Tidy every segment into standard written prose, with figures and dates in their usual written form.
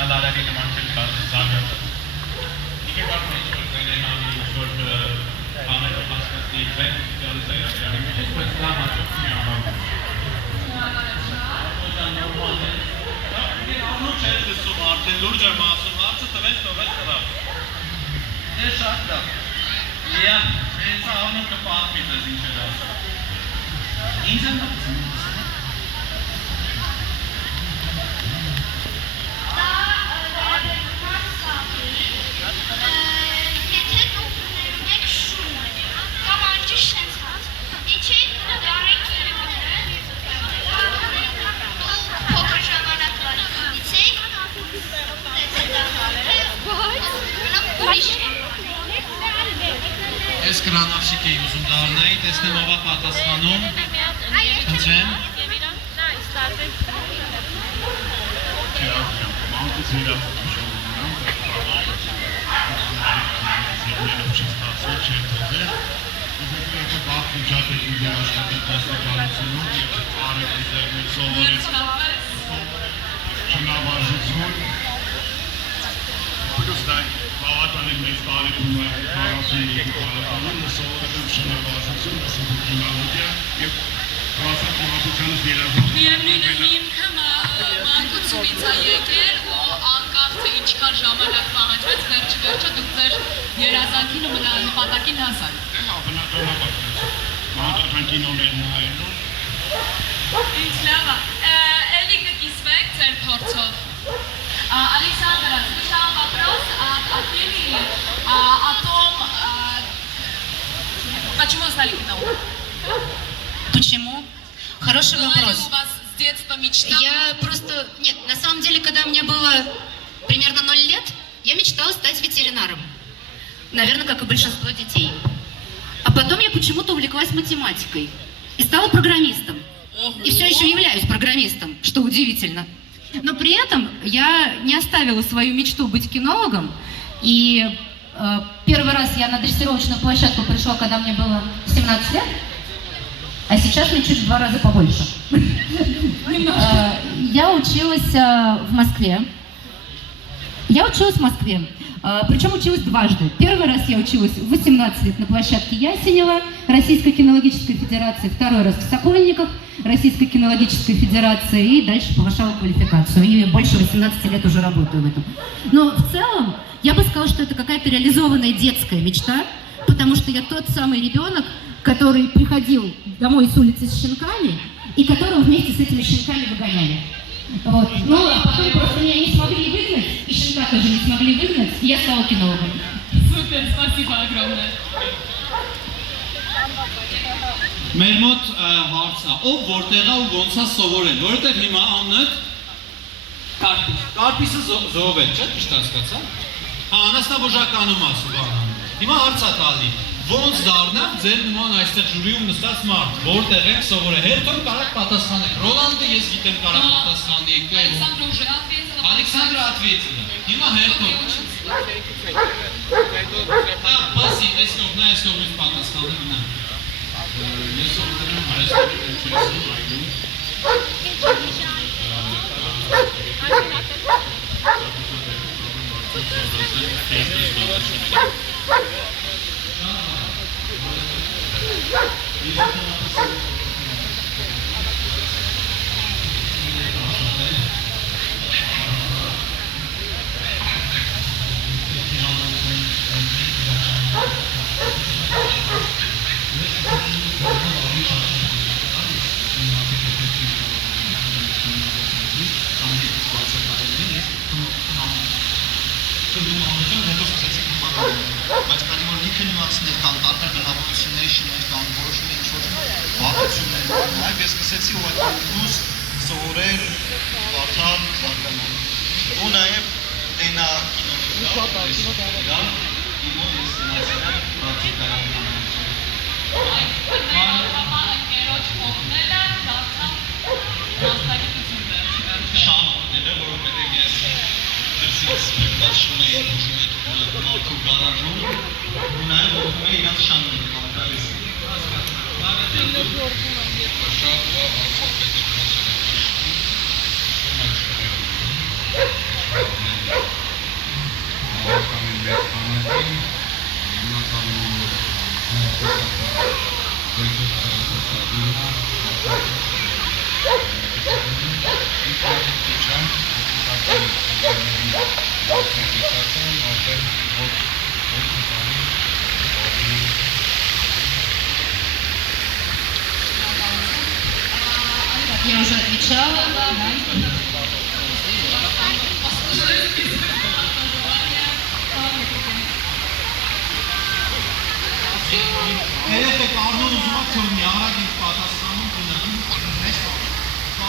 Նալարակի նման չեն զարգացած։ Իգե կարող է ինչ-որ գայլենանի ինչ-որ բաներով հասկացնի ձեն սոցիալիզայացիանի մեջ, բայց դա հաճախ մի ամառում։ Դա նորմալ է։ Անոչ է դեսում արդեն լուրջ եմ ասում, հարցը տվեց տղա։ Դե շատ լավ։ Հենց անոչ կպատմի ձեզ ինչ էր ասում։ Ինձ եմ ասում։ Ես կրանավշիկ էի ուզում դառնայի, տեսնեմ ով է պատասխանում, խնդրեմ։ Բավականին մեծ տարիքում է հարավի կողմանում, սովորական շնորհավորություն, ասում եւ ռասա կողմությունից երազում։ Միևնույն է հիմքը մանկությունից է եկել ու անկախ թե ինչքան ժամանակ պահանջվեց, վերջը դուք ձեր երազանքին ու նպատակին հասաք։ Հա, բնականաբար։ Մանկական կինոներ նայելու։ Ինչ լավ է։ Էլի կկիսվեք ձեր փորձով։ Александра, слышала вопрос от Аркадии о том, почему стали кинологом? Почему? Хороший вопрос. У вас с детства мечта? Нет, на самом деле, когда мне было примерно 0 лет, я мечтала стать ветеринаром. Наверное, как и большинство детей. А потом я почему-то увлеклась математикой и стала программистом. И все еще являюсь программистом, что удивительно. Но при этом я не оставила свою мечту быть кинологом. И первый раз я на дрессировочную площадку пришла, когда мне было 17 лет. А сейчас мне чуть в 2 раза побольше. Я училась в Москве. Причем училась дважды. Первый раз я училась в 18 лет на площадке Ясенева Российской кинологической федерации. Второй раз в Сокольниках Российской кинологической федерации. И дальше повышала квалификацию. И больше 18 лет уже работаю в этом. Но в целом я бы сказала, что это какая-то реализованная детская мечта. Потому что я тот самый ребенок, который приходил домой с улицы с щенками, и которого вместе с этими щенками выгоняли. Вот. Ну, а потом просто меня не смогли выгнать, и щенка тоже не смогли выгнать, и я стала кинологом. Супер, спасибо огромное. Մեր մոտ հարց է, ով որտեղ է ու ոնց է սովորել, որովհետև հիմա անըտ Կարպիսը զով է, չէ՞ ճիշտ հասկացա։ Հա, անասնաբուժականում է Սուբանան։ Հիմա հարց է տալի, ոնց դառնաք ձեր նման այստեղ ժյուրիում նստած մարդ, որտեղ եք սովորել, հերթով կարաք պատասխանեք։ Ռոլանդը ես գիտեմ կարաք պատասխանի, Ալեքսանդրը ответила։ Հիմա հերթով։ Հա, բասի, այսքով, նա այսքով ինձ պատասխանը գնա։ Ես սովորել եմ Հայաստանի ինչեսում այգում։ Բայց քանի որ ինքը նյուանսներ կան, տարբեր բնավորությունների շնորհիվ կան որոշում ինչ-որ վատություններ, նաև ես սկսեցի ուղղակի սովորել, կարդալ, զարգանալ։ Ու նաև դենա կինոներ, իմոն ես գնացել պրակտիկայում։ Շան օգնել է, որովհետև ես դրսից մեկնաշում էի մարդու գարաժում ու նաև օգնում է իրանց շանին մանկալիս։ Շատ լավ, Я уже отвечала. Երեխեք Արնոն ուզում է քննի, արագ ինձ պատասխանում գնալու։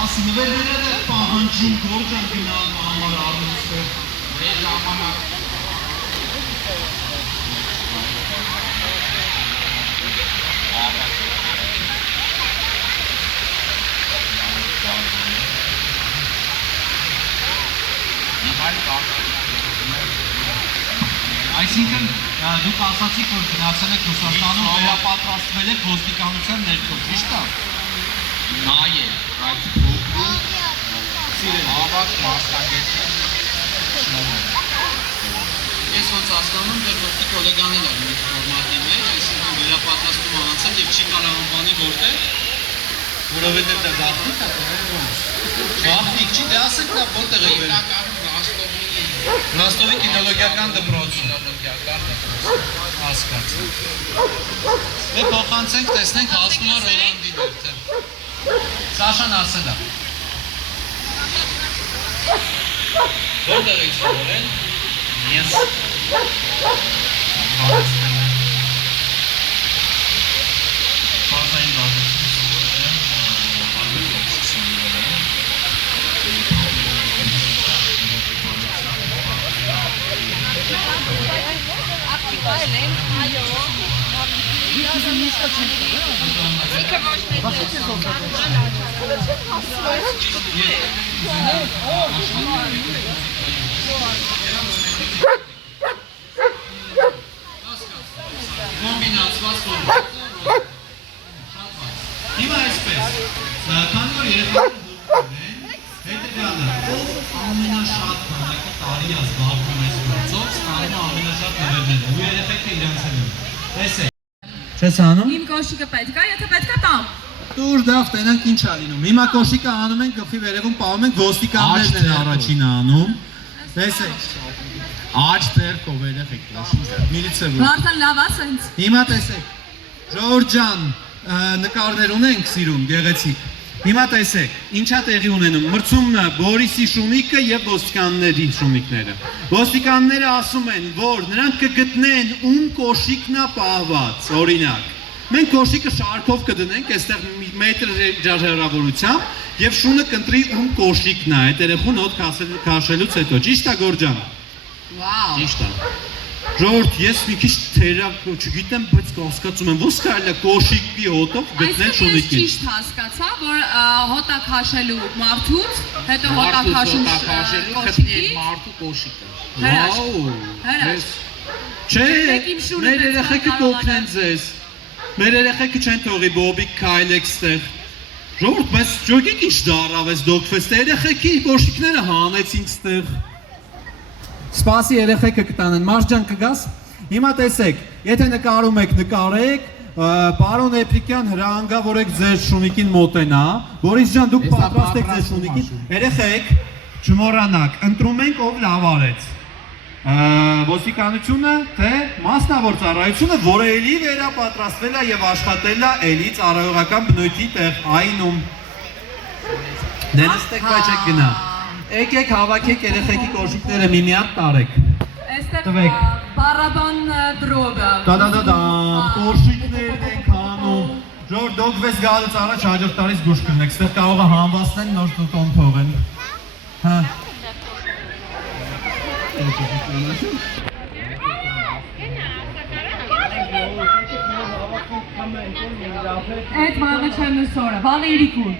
Ասի նվերները պահանջում գործան գնալու համար Արնոստը։ Մեր ժամանակ։ Այսինքն դուք ասացիք, որ գնացել եք Ռուսաստանում, վերապատրաստվել եք ոստիկանության ներքո, ճիշտ է։ Նայել, այդ փոքրու ավակ մասնագետը շնորհել։ Ես ոնց հասկանում, դեռ ոստի գոլեգանել ա մի ֆորմատի մեջ, այսինքն վերապատրաստումը անցել եւ չի կարող անվանի որտեղ, որովհետեւ դա գաղտնիք է, ոնց։ Գաղտնիք չի, դե ասեք դա որտեղ է վերականում Ռոստովի կինոլոգիական դպրոցում։ Հասկացա։ Դե փոխանցենք, տեսնենք հասնում է Ռոլանդին արդեն։ Սաշան ասել է։ Որտեղ եք սովորել։ Ես բազային բազություն սովորել Կոմբինացված ֆորմատ։ Հիմա այսպես, քանի որ երեխաները հետևյալը, ով ամենաշատ քանակի տարի է զբաղվում այս գործով, ստանում է ամենաշատ նվերները, ու երեխեքը իրանց են ունում։ Տեսեք։ Չես անում։ Իմ կոշիկը պետք է, եթե պետք է տամ։ Դուր դավ տենանք ինչ ա լինում։ Հիմա կոշիկը անում ենք, գլխի վերևում պահում ենք, ոստիկաններն են առաջինը անում։ Տեսեք։ Աջ ձեռքով երեխեք կոշիկը։ Միլիցիա որ։ Վարդան լավ ասենց։ Հիմա տեսեք։ Ժորժ ջան, նկարներ ունենք սիրում, գեղեցիկ։ Հիմա տեսեք, ինչա տեղի ունենում, մրցումն է Բորիսի շունիկը եւ ոստիկանների շունիկները։ Ոստիկանները ասում են, որ նրանք կգտնեն ում կոշիկն է պահված, օրինակ։ Մենք կոշիկը շարքով կդնենք, այստեղ մետր հեռավորությամբ եւ շունը կընտրի ում կոշիկն է, այդ երեխուն հոտ քաշելուց հետո։ Ճիշտ է Գորջան։ Վաու։ Ճիշտ է։ Ժորդ, ես մի քիչ թերակ չգիտեմ, բայց կհասկացում եմ, ոնց կարելի է կոշիկի հոտով գտնել շունիկին։ Ճիշտ հասկացա, որ հոտա քաշելու մարդուց, հետո հոտա քաշում կոշիկի, մարդու կոշիկը։ հրաշք։ Չէ, մեր երեխեքը կօգնեն ձեզ։ Մեր երեխեքը չեն թողի բոբիկ քայլեք ստեղ։ Ժորդ, բայց ջոգիկ ինչ դարավես դոկվես, երեխեքի կոշիկները հանեցինք ստեղ։ Սպասի երեխեքը կտանեն, Մարշջան կգաս։ Հիմա տեսեք, եթե նկարում եք, նկարեք, պարոն Էփրիկյան հրահանգավորեք ձեր շունիկին մոտենա, Բորիս ջան դուք պատրաստեք ձեր շունիկին, երեխեք, չմոռանաք, ընտրում ենք ով լավ արեց։ Ոստիկանությունը, թե մասնավոր ծառայությունը, որը էլի վերապատրաստվել է եւ աշխատել է էլի ծառայողական բնույթի տեղ, այնում։ Դե նստեք, բայց չեք գնա։ Եկեք հավաքեք երեխեքի կոշիկները մի-միատ տարեք։ Այստեղ բարաբան դրոգը։ Դա-դա-դա-դա, կոշիկներն ենք հանում։ Ժոր դոկվես գալուց առաջ հաջորդ տարից գուշ կլնեք, ստեղ կարող է հանվասնեն, նոր տոն թողեն։ Հա։ Այդ մանը չեմ նսորը, վալերիկուն։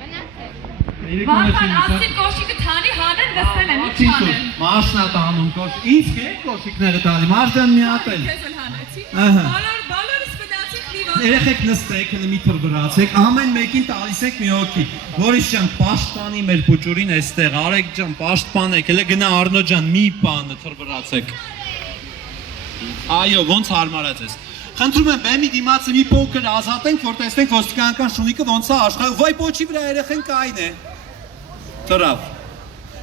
Վարդան ասիտ կոշիկը թանի հանեն նստել եմ, ինչ հանեն։ Մաշնա տանում կոշիկ, ինձ կեք կոշիկները տալի, Մարշջան մի ապել։ Քեզ էլ հանեցի։ Ահա։ Բոլորս գնացիք մի վատ։ Երեխեք նստեք, հենց մի թրվրացեք, ամեն մեկին տալիս եք մի հոգի։ Բորիս ջան, պաշտպանի մեր փուճուրին այստեղ, Արեգ ջան, պաշտպանեք, հələ գնա Արնո ջան, մի բանը թրվրացեք։ Այո, ոնց հարմարած ես։ Խնդրում եմ, բեմի դիմացը մի փոքր ազատենք, որ տեսնենք ոստիկանական շունիկը ոնց է աշխարհ։ Վայ, պոչի վրա երեխեն կային է։ Տրավ։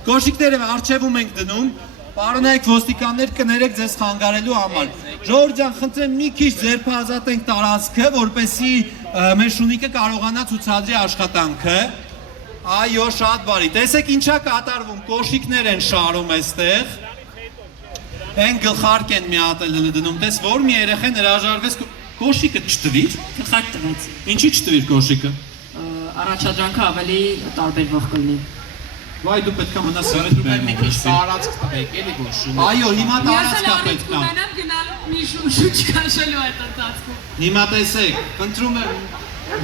Կոշիկները արջևում ենք դնում, պարոնայք ոստիկաններ կներեք ձեզ խանգարելու համար։ Ժողովուրդ ջան, խնդրեմ մի քիչ ձերբազատենք տարածքը, որպեսզի մեր շունիկը կարողանա ցուցադրի աշխատանքը։ Այո, շատ բարի։ Տեսեք ինչա կատարվում, կոշիկներ են շարում այստեղ։ Են գլխարկ են մի հատ դնում, տես որ մի երեխեն հրաժարվեց կոշիկը չտվիր։ Գլխարկ տվեց։ Ինչի չտվիր կոշիկը։ Առաջադրանքը ավելի տարբերվող կլինի։ Վայ դու պետք է մնաս Մի քիչ տարածք տվեք, էլի որ շունը։ Այո, հիմա տարածք է պետք է։ գնալու մի շուշ քաշելու այդ ընթացքում։ Հիմա տեսեք, խնդրում եմ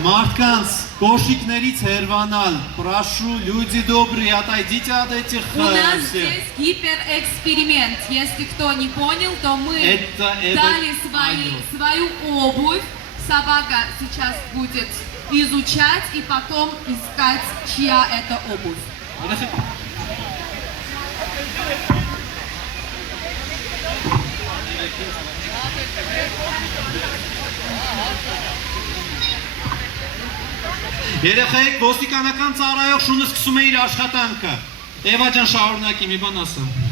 մարդկանց կոշիկներից հերվանալ, прошу, люди добрые, отойдите от этих У нас здесь гиперэксперимент. Если кто не понял, то мы дали свою обувь. Собака сейчас будет изучать и потом искать, чья это обувь. Երեխեք, ոստիկանական ծառայող շունը սկսում է իր աշխատանքը։ Եվա ջան, շարունակի, մի բան ասեմ։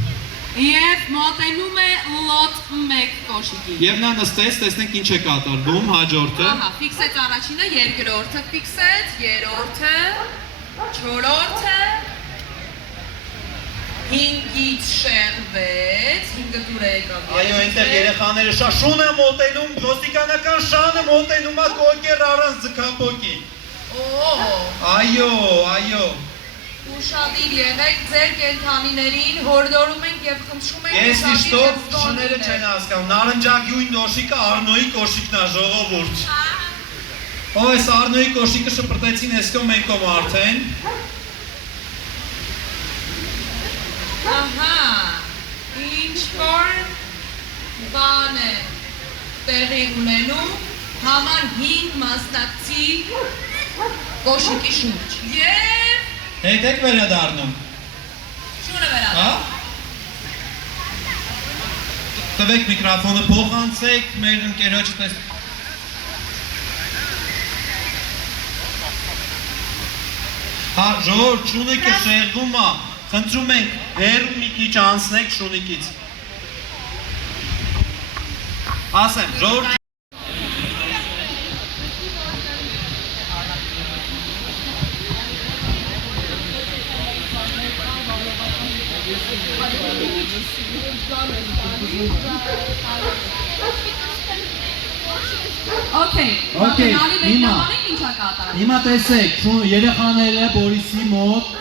Եվ մոտենում է լոտ 1 կոշիկի։ Եվ նա նստեց, տեսնենք ինչ է կատարվում, հաջորդը։ Ահա, ֆիքսեց առաջինը, երկրորդը ֆիքսեց, երրորդը, չորրորդը, 5-ից շեղվեց, 5-ը դուր է եկավ։ Այո, այնտեղ երեխաները շուն է մոտենում, ոստիկանական շանը մոտենում է կոկեր առանց ձգապոկի։ Այո, այո։ Ուշադիր եղեք, ձեր կենդանիներին հորդորում ենք եւ խնդրում ենք Если что, շները չեն հասկանում, նարնջագույն կոշիկը Արնոյի կոշիկն է, ժողովուրդ։ Ո, այս Արնոյի կոշիկը շպրտեցին էսքո մենքով արդեն։ Ահա, ինչ որ բան է տեղի ունենում, համար 5 մասնակցի կոշիկի շուրջ։ Եվ Հետ եք վերադառնում։ շունը վերադառնում։ Տվեք միկրոֆոնը, փոխանցեք մեր ընկերոջը տես։ Հա, ժողովուրդ, շունիկը շեղվում է, խնդրում ենք հեռու մի քիչ անցնեք շունիկից։ Ասեմ, ժողովուրդ Okay, հիմա տեսեք, երեխաները Բորիսի մոտ,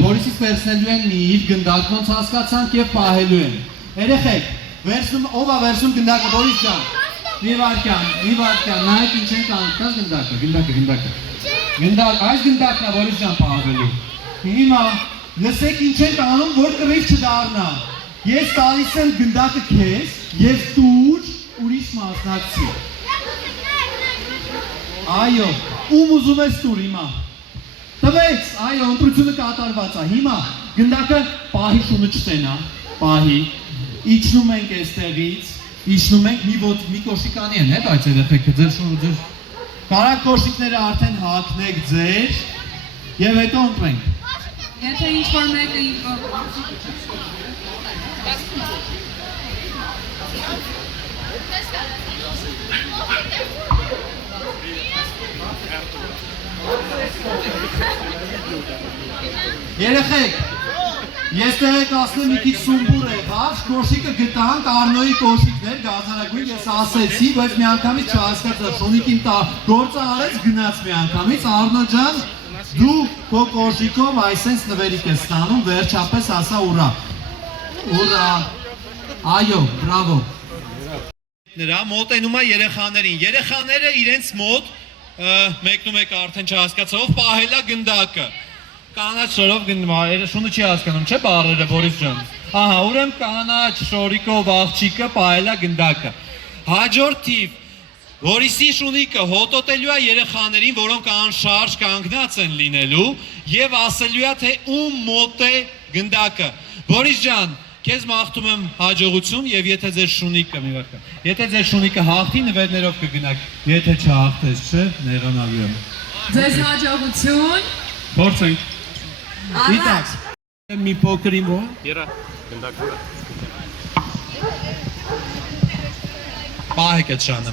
Բորիսից վերցնելու են մի իր գնդակ ոնց հասկացանք եւ պահելու են։ Երեխեք, վերցնում, ով է վերցնում գնդակը, Բորիս ջան։ Մի վարքյան, նայեք ինչ են կանգնած գնդակը։ Գնդակ, այս գնդակն է Բորիս ջան պահելու։ Հիմա լսեք ինչ են անում, որ կռիվ չդառնա։ Ես տալիս եմ գնդակը քեզ եւ դու ուրիշ մասնակցի։ Այո, ում ուզում ես տուր հիմա։ Տվեց, այո, ընտրությունը կատարված է։ Հիմա գնդակը պահի շունը չտենա, պահի։ Իջնում ենք այստեղից, իջնում ենք մի կոշիկանի են, հետ այս երեխեքը, ձեր շունը ձեր։ Կարակ կոշիկները արդեն հագնեք ձեր եւ հետո ընտրենք։ Եթե ինչ-որ մեկը Երեխեք, ես տեղեկացնեմ մի քիչ սումբուր եղավ, կոշիկը գտանք Արնոյի կոշիկներ, գազանագույն, ես ասեցի, բայց մի անգամից չհասկացա, շունիկին գործը արեց, գնաց մի անգամից, Արնո ջան, դու քո կոշիկով այսենց նվերիկ ես ստանում, վերջապես ասա ուրա։ Ուրա։ Այո, բրավո։ Նրա մոտենում է երեխաներին, երեխաները իրենց մոտ մեկնում եք արդեն չհասկացավ, պահելա գնդակը։ Կանաչ շորով գնդում, շունը չի հասկանում, չէ բառերը Բորիս ջան։ Ահա, ուրեմն կանաչ շորիկով աղջիկը պահելա գնդակը։ Հաջորդ թիվ Բորիսի շունիկը հոտոտելու է երեխաներին, որոնք անշարժ կանգնած են լինելու եւ ասելու է թե ում մոտ է գնդակը։ Բորիս ջան, քեզ մաղթում եմ հաջողություն եւ եթե ձեր շունիկը մի վարքա։ Եթե ձեր շունիկը հաղթի, նվերներով կգնաք։ Եթե չհաղթես, չէ, նեղանալու եմ։ Ձեզ հաջողություն։ Փորձենք։ Առաջ Մի փոքր իմ ո՞։ Երա, գնդակը։ Պահեք այդ շանը։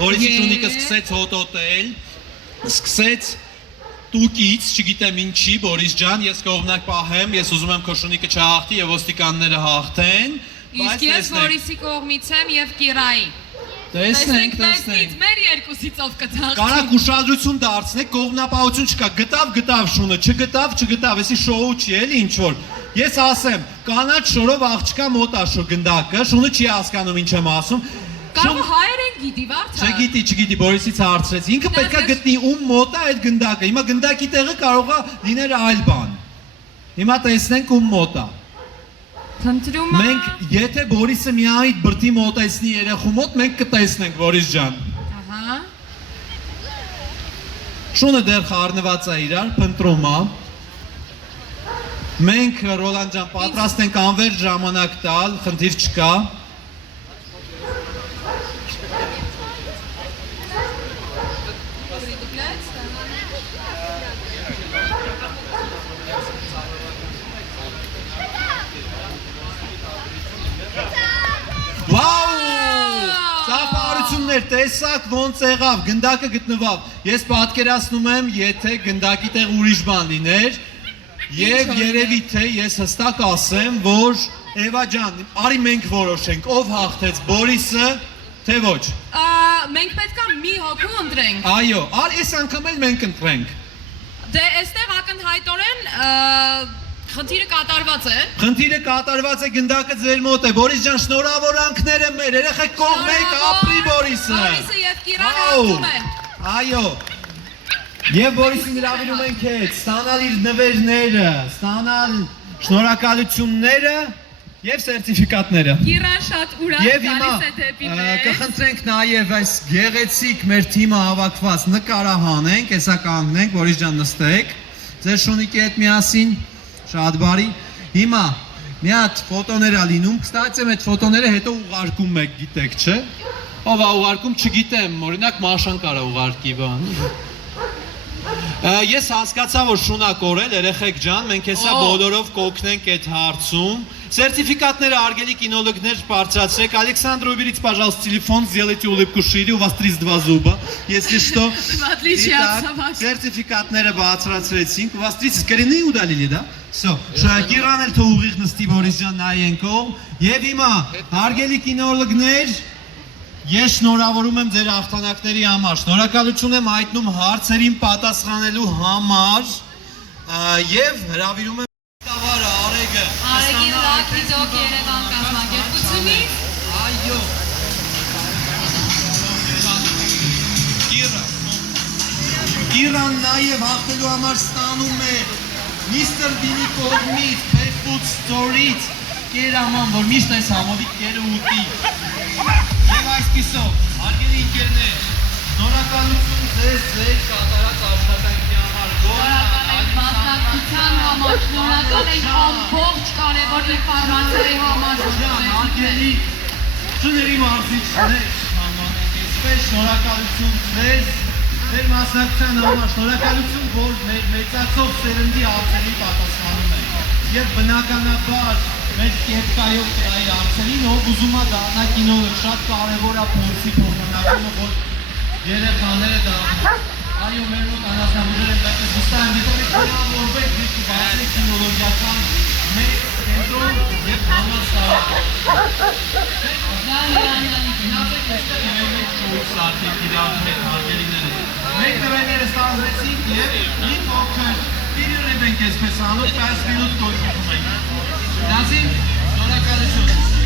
Որից շունիկը սկսեց հոտոտել, սկսեց տուկից, չգիտեմ ինչի, Բորիս ջան, ես կողմնակ պահեմ, ես ուզում եմ քո շունիկը չհաղթի եւ ոստիկանները հաղթեն, Իսկ ես Բորիսի կողմից եմ եւ Կիրայի։ Տեսնենք։ Մեր երկուսից ով կթաղթի։ Կարակ ուշադրություն դարձնեք, կողմնապահություն չկա, գտավ շունը, չգտավ, էսի շոու չի էլի ինչ որ։ Ես ասեմ, կանաչ շորով աղջկա մոտ աշո գնդակը, շունը չի հասկանում ինչ եմ ասում։ Կարող հայերեն գիտի, վարդա։ Չգիտի, Բորիսից հարցրեց։ Ինքը պետքա գտնի ում մոտ է այդ գնդակը։ Հիմա գնդակի տեղը կարող է լինել այլ բան։ Հիմա տեսնենք ում մոտ է։ Խնդրում եմ։ Մենք եթե Բորիսը միայն բրդի մոտեցնի երեխու մոտ, մենք կտեսնենք Բորիս ջան։ Ահա։ Շունը դեռ խառնված է իրար, փնտրում է։ Մենք Ռոլանդ ջան պատրաստ ենք անվերջ ժամանակ տալ, խնդիր չկա։ Ծափարություններ, տեսակ ոնց եղավ, գնդակը գտնվավ։ Ես պատկերացնում եմ, եթե գնդակի տեղ ուրիշ բան լիներ, եւ երևի թե ես հստակ ասեմ, որ Էվա ջան, արի մենք որոշենք, ով հաղթեց, Բորիսը, թե ոչ։ Մենք պետք է մի հոգու ընտրենք։ Այո, այս անգամ էլ մենք ընտրենք։ Դե այստեղ ակնհայտորեն խնդիրը կատարված է։ Խնդիրը կատարված է, գնդակը ձեր մոտ է։ Բորիս ջան, շնորհավորանքները մեր, երեխեք կողմեք, ապրի Բորիսը։ Բորիսը եւ Կիրան հաղթում են։ Այո։ Եվ Բորիսին հրավիրում ենք հետ, ստանալ իր նվերները, ստանալ շնորհակալությունները եւ սերտիֆիկատները։ Կիրան շատ ուրախ գալիս է դեպի մեզ։ Կխնդրենք նաեւ այս գեղեցիկ մեր թիմը հավաքված նկարահանենք, հեսա կանգնենք, Բորիս ջան նստեք։ Ձեր շունիկի հետ միասին, շատ բարի։ Հիմա մի հատ ֆոտոներ ա լինում, կստացիմ այդ ֆոտոները հետո ուղարկում եք, գիտեք, չէ՞։ Ով ա ուղարկում, չգիտեմ, օրինակ Մաշան կարա ուղարկի բան։ Ես հասկացա, որ շունա կորել, երեխեք ջան, մենք հեսա բոլորով կօգնենք այդ հարցում։ Сертификатները արգելի кинологներ բարձրացրեք. Александр, уберите, пожалуйста, телефон, сделайте улыбку шире, у вас 32 зуба, если что. В отличие от собак. Сертификатները բարձրացրեցինք, у вас 30 коренные удалили, да? Всё. Շակիրան էլ թող ուղիղ նստի Բորիս ջան նայենքով։ Եվ հիմա արգելի кинологներ, ես շնորհավորում եմ ձեր հաղթանակների համար։ Շնորհակալություն եմ հայտնում հարցերին պատասխանելու համար եւ հրավիրում եմ Տավարը Արեգը։ Արեգի Lucky Dog Երևան կազմակերպությունից։ Այո։ Կիրան նաեւ հաղթելու համար ստանում է Mr. Bean-ի կողմից Pet Food Store-ից կերաման, որ միշտ այս համովիկ կերը ուտի։ Եվ այսպիսով, արգելի ընկերներ, շնորհակալություն ձեր կատարած աշխատանքի համար, Շնորհակալ ենք մասնակցության համար, շնորհակալ ենք ամբողջ կարևոր ինֆորմացիայի համար, արգելի շների մարզիչներ, այսպես շնորհակալություն ձեր մասնակցության համար, շնորհակալություն, որ մեր մեծացող սերնդի հարցերի պատասխանում եք։ Եվ բնականաբար մեր կեպկայով կրայի հարցերին, ով ուզում է դառնա կինոլոգ, շատ կարևոր է փորձի փոխանակումը, որ երեխաները դառնան։ Այո, մեր մոտ անհասնաբուժեր են դեպս վստահ եմ, եթե մենք հնավորվենք, մենք կբացենք կինոլոգիական մեր կենտրոն և համաստարակ։ Գնացեք այստեղ և մենք շոուց սարքեք իրար հետ հարգելիները։ Մենք նվերները ստանձրեցինք և մի փոքր պիրիռիվ ենք այսպես անում, 10 մինուտ կոյքիվում ենք։ Դասին, շնորհակալություն։